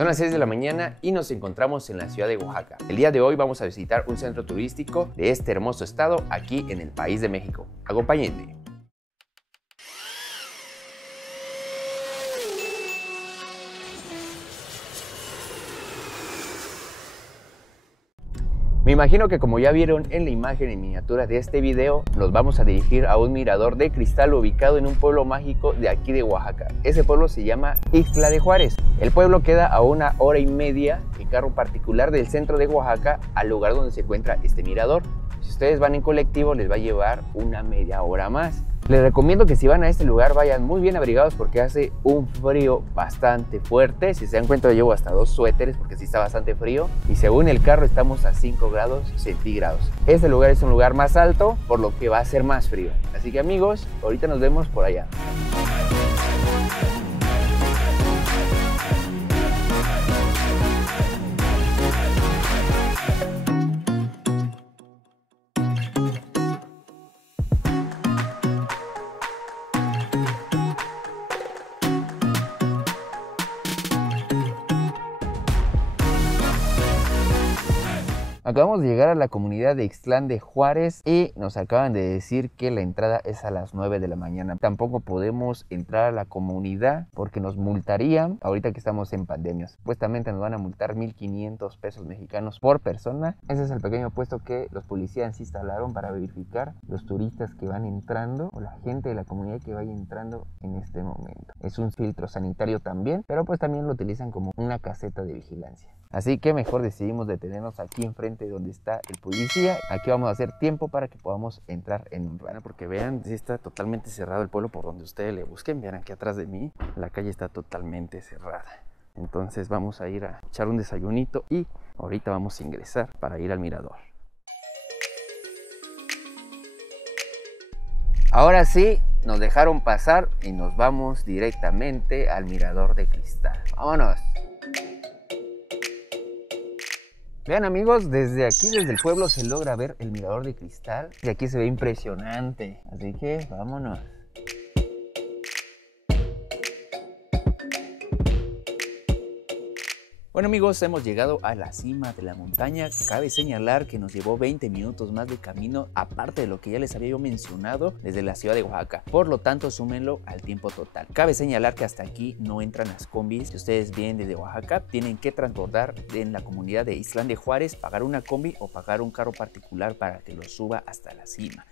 Son las 6 de la mañana y nos encontramos en la ciudad de Oaxaca. El día de hoy vamos a visitar un centro turístico de este hermoso estado aquí en el país de México. Acompáñenme. Me imagino que como ya vieron en la imagen en miniatura de este video, nos vamos a dirigir a un mirador de cristal ubicado en un pueblo mágico de aquí de Oaxaca. Ese pueblo se llama Ixtla de Juárez. El pueblo queda a 1 hora y media en carro particular del centro de Oaxaca al lugar donde se encuentra este mirador. Si ustedes van en colectivo les va a llevar una media hora más. Les recomiendo que si van a este lugar vayan muy bien abrigados porque hace un frío bastante fuerte. Si se dan cuenta, yo llevo hasta 2 suéteres porque sí está bastante frío. Y según el carro estamos a 5 grados centígrados. Este lugar es un lugar más alto, por lo que va a ser más frío. Así que amigos, ahorita nos vemos por allá. Acabamos de llegar a la comunidad de Ixtlán de Juárez y nos acaban de decir que la entrada es a las 9 de la mañana. Tampoco podemos entrar a la comunidad porque nos multarían ahorita que estamos en pandemia. Supuestamente nos van a multar 1,500 pesos mexicanos por persona. Ese es el pequeño puesto que los policías instalaron para verificar los turistas que van entrando o la gente de la comunidad que vaya entrando en este momento. Es un filtro sanitario también, pero pues también lo utilizan como una caseta de vigilancia. Así que mejor decidimos detenernos aquí enfrente donde está el policía. Aquí vamos a hacer tiempo para que podamos entrar en un rato. Porque vean, sí está totalmente cerrado el pueblo por donde ustedes le busquen. Vean aquí atrás de mí, la calle está totalmente cerrada. Entonces vamos a ir a echar un desayunito y ahorita vamos a ingresar para ir al mirador. Ahora sí, nos dejaron pasar y nos vamos directamente al mirador de cristal. ¡Vámonos! Vean amigos, desde aquí, desde el pueblo se logra ver el mirador de cristal. Y aquí se ve impresionante. Así que vámonos. Bueno amigos, hemos llegado a la cima de la montaña. Cabe señalar que nos llevó 20 minutos más de camino, aparte de lo que ya les había yo mencionado desde la ciudad de Oaxaca. Por lo tanto, súmenlo al tiempo total. Cabe señalar que hasta aquí no entran las combis. Si ustedes vienen desde Oaxaca, tienen que transbordar en la comunidad de Ixtlán de Juárez, pagar una combi o pagar un carro particular para que los suba hasta la cima.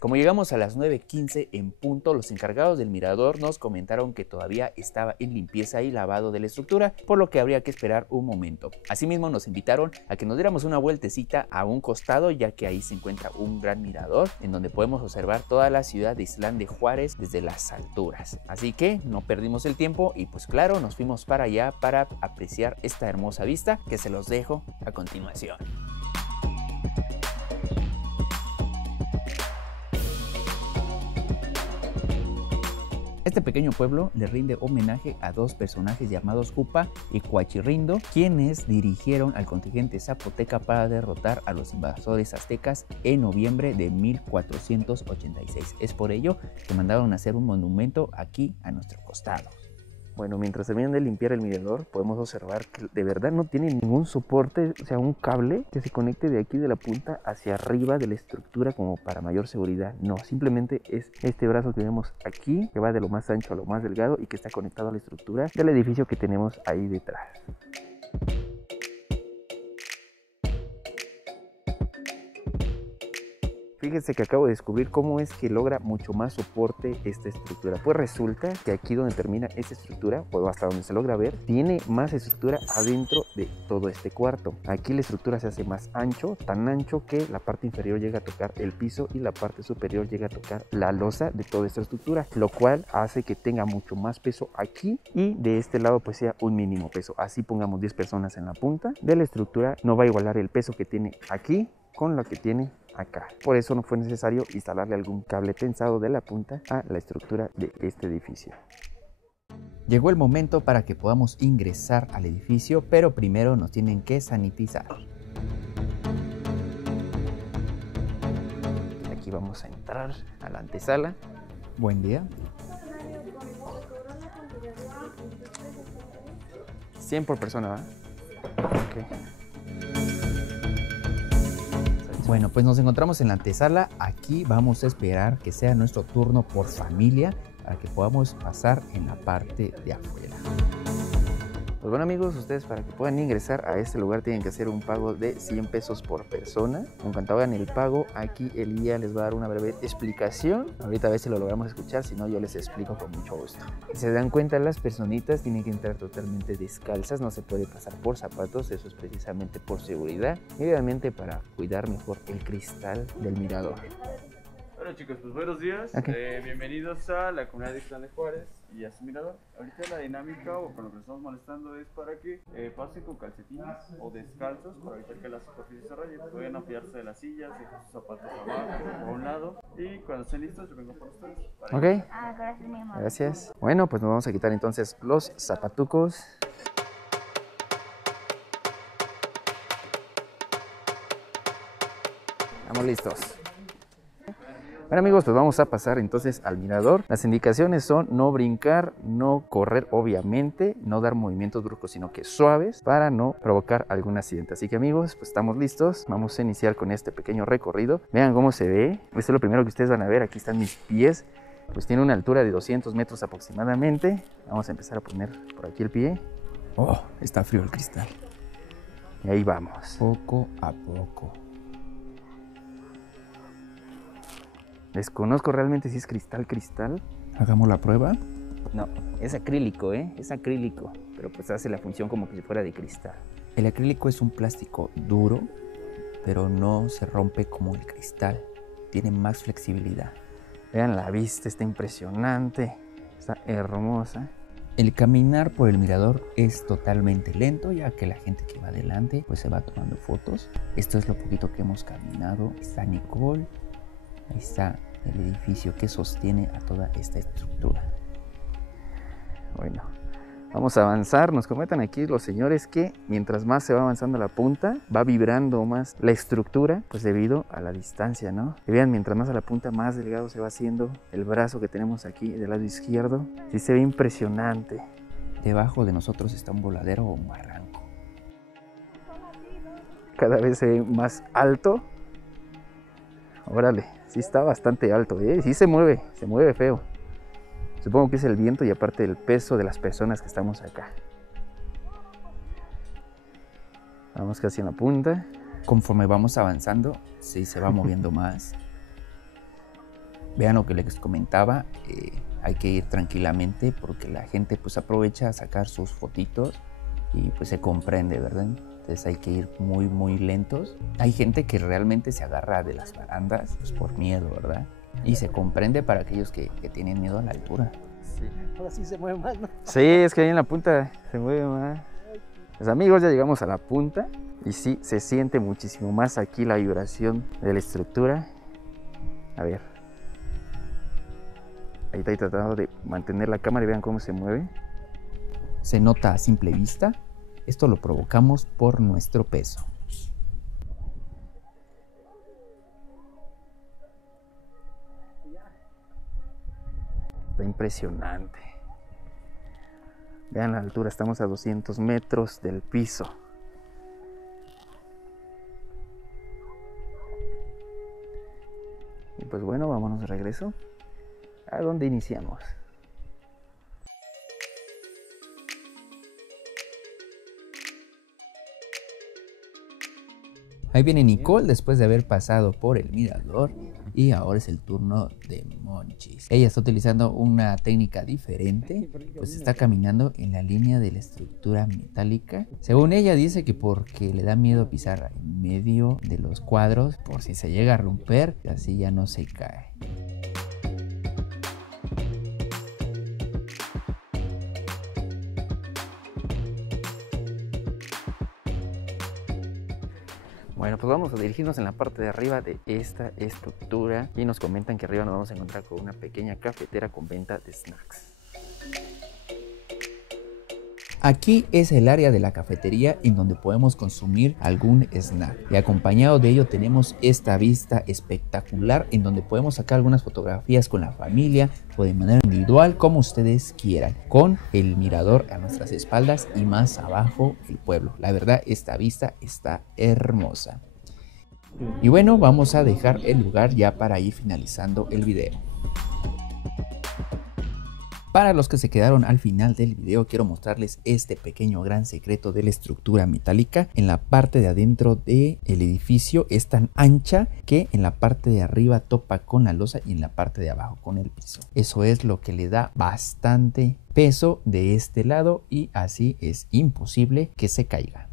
Como llegamos a las 9:15 en punto, los encargados del mirador nos comentaron que todavía estaba en limpieza y lavado de la estructura, por lo que habría que esperar un momento. Asimismo nos invitaron a que nos diéramos una vueltecita a un costado, ya que ahí se encuentra un gran mirador en donde podemos observar toda la ciudad de Ixtlán de Juárez desde las alturas. Así que no perdimos el tiempo y pues claro, nos fuimos para allá para apreciar esta hermosa vista que se los dejo a continuación. Este pequeño pueblo le rinde homenaje a 2 personajes llamados Jupa y Cuachirrindo, quienes dirigieron al contingente zapoteca para derrotar a los invasores aztecas en noviembre de 1486. Es por ello que mandaron a hacer un monumento aquí a nuestro costado. Bueno, mientras terminan de limpiar el mirador, podemos observar que de verdad no tiene ningún soporte, o sea, un cable que se conecte de aquí de la punta hacia arriba de la estructura como para mayor seguridad. No, simplemente es este brazo que vemos aquí, que va de lo más ancho a lo más delgado y que está conectado a la estructura del edificio que tenemos ahí detrás. Fíjense que acabo de descubrir cómo es que logra mucho más soporte esta estructura. Pues resulta que aquí donde termina esta estructura, o hasta donde se logra ver, tiene más estructura adentro de todo este cuarto. Aquí la estructura se hace más ancho, tan ancho que la parte inferior llega a tocar el piso y la parte superior llega a tocar la losa de toda esta estructura, lo cual hace que tenga mucho más peso aquí y de este lado pues sea un mínimo peso. Así pongamos 10 personas en la punta de la estructura, no va a igualar el peso que tiene aquí con lo que tiene acá. Por eso no fue necesario instalarle algún cable tensado de la punta a la estructura de este edificio. Llegó el momento para que podamos ingresar al edificio, pero primero nos tienen que sanitizar. Aquí vamos a entrar a la antesala. Buen día. 100 por persona, ¿verdad? Okay. Bueno, pues nos encontramos en la antesala. Aquí vamos a esperar que sea nuestro turno por familia para que podamos pasar en la parte de afuera. Pues bueno amigos, ustedes para que puedan ingresar a este lugar tienen que hacer un pago de 100 pesos por persona. En cuanto hagan el pago, aquí el guía les va a dar una breve explicación. Ahorita a ver si lo logramos escuchar, si no yo les explico con mucho gusto. Si se dan cuenta, las personitas tienen que entrar totalmente descalzas, no se puede pasar por zapatos, eso es precisamente por seguridad y obviamente para cuidar mejor el cristal del mirador. Bueno chicos, pues buenos días, bienvenidos a la comunidad de Ixtlán de Juárez y a su mirador. Ahorita la dinámica o con lo que nos estamos molestando es para que pasen con calcetines o descalzos para evitar que la superficie se raye. Pueden apoyarse de las sillas, dejar sus zapatos abajo o a un lado y cuando estén listos yo vengo por ustedes. Ok, gracias mi amor. Gracias. Bueno, pues nos vamos a quitar entonces los zapatucos. Estamos listos. Bueno amigos, pues vamos a pasar entonces al mirador. Las indicaciones son no brincar, no correr obviamente, no dar movimientos bruscos, sino que suaves para no provocar algún accidente. Así que amigos, pues estamos listos. Vamos a iniciar con este pequeño recorrido. Vean cómo se ve. Esto es lo primero que ustedes van a ver. Aquí están mis pies. Pues tiene una altura de 200 metros aproximadamente. Vamos a empezar a poner por aquí el pie. Oh, está frío el cristal. Y ahí vamos. Poco a poco. Desconozco realmente si es cristal. ¿Hagamos la prueba? No, es acrílico, es acrílico, pero pues hace la función como que si fuera de cristal. El acrílico es un plástico duro, pero no se rompe como el cristal. Tiene más flexibilidad. Vean la vista, está impresionante, está hermosa. El caminar por el mirador es totalmente lento, ya que la gente que va adelante pues se va tomando fotos. Esto es lo poquito que hemos caminado. Está Nicole. Ahí está el edificio que sostiene a toda esta estructura. Bueno, vamos a avanzar. Nos comentan aquí los señores que mientras más se va avanzando la punta, va vibrando más la estructura, pues debido a la distancia, ¿no? Y vean, mientras más a la punta, más delgado se va haciendo el brazo que tenemos aquí del lado izquierdo. Sí se ve impresionante. Debajo de nosotros está un voladero o un barranco. Cada vez se ve más alto. Órale, sí está bastante alto, sí se mueve feo. Supongo que es el viento y aparte el peso de las personas que estamos acá. Vamos casi en la punta. Conforme vamos avanzando, sí se va moviendo más. Vean lo que les comentaba, hay que ir tranquilamente porque la gente pues aprovecha a sacar sus fotitos y pues se comprende, ¿verdad? Entonces hay que ir muy lentos. Hay gente que realmente se agarra de las barandas pues por miedo, ¿verdad? Y se comprende para aquellos que tienen miedo a la altura. Sí. Ahora sí se mueve más, ¿no? Sí, es que ahí en la punta se mueve más. Pues amigos, ya llegamos a la punta y sí, se siente muchísimo más aquí la vibración de la estructura. A ver. Ahí estoy tratando de mantener la cámara y vean cómo se mueve. Se nota a simple vista. Esto lo provocamos por nuestro peso. Está impresionante. Vean la altura, estamos a 200 metros del piso. Y pues bueno, vámonos de regreso. ¿A dónde iniciamos? Ahí viene Nicole después de haber pasado por el mirador y ahora es el turno de Monchis. Ella está utilizando una técnica diferente, pues está caminando en la línea de la estructura metálica. Según ella dice que porque le da miedo pisar en medio de los cuadros por si se llega a romper, así ya no se cae. Bueno, pues vamos a dirigirnos en la parte de arriba de esta estructura y nos comentan que arriba nos vamos a encontrar con una pequeña cafetera con venta de snacks. Aquí es el área de la cafetería en donde podemos consumir algún snack. Y acompañado de ello tenemos esta vista espectacular en donde podemos sacar algunas fotografías con la familia o de manera individual, como ustedes quieran, con el mirador a nuestras espaldas y más abajo el pueblo. La verdad, esta vista está hermosa. Y bueno, vamos a dejar el lugar ya para ir finalizando el video. Para los que se quedaron al final del video, quiero mostrarles este pequeño gran secreto de la estructura metálica. En la parte de adentro del edificio es tan ancha que en la parte de arriba topa con la losa y en la parte de abajo con el piso. Eso es lo que le da bastante peso de este lado y así es imposible que se caiga.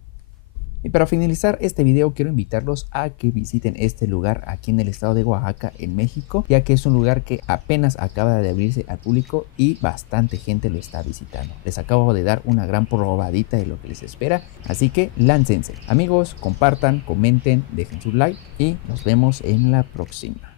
Y para finalizar este video quiero invitarlos a que visiten este lugar aquí en el estado de Oaxaca, en México, ya que es un lugar que apenas acaba de abrirse al público y bastante gente lo está visitando. Les acabo de dar una gran probadita de lo que les espera, así que láncense. Amigos, compartan, comenten, dejen su like y nos vemos en la próxima.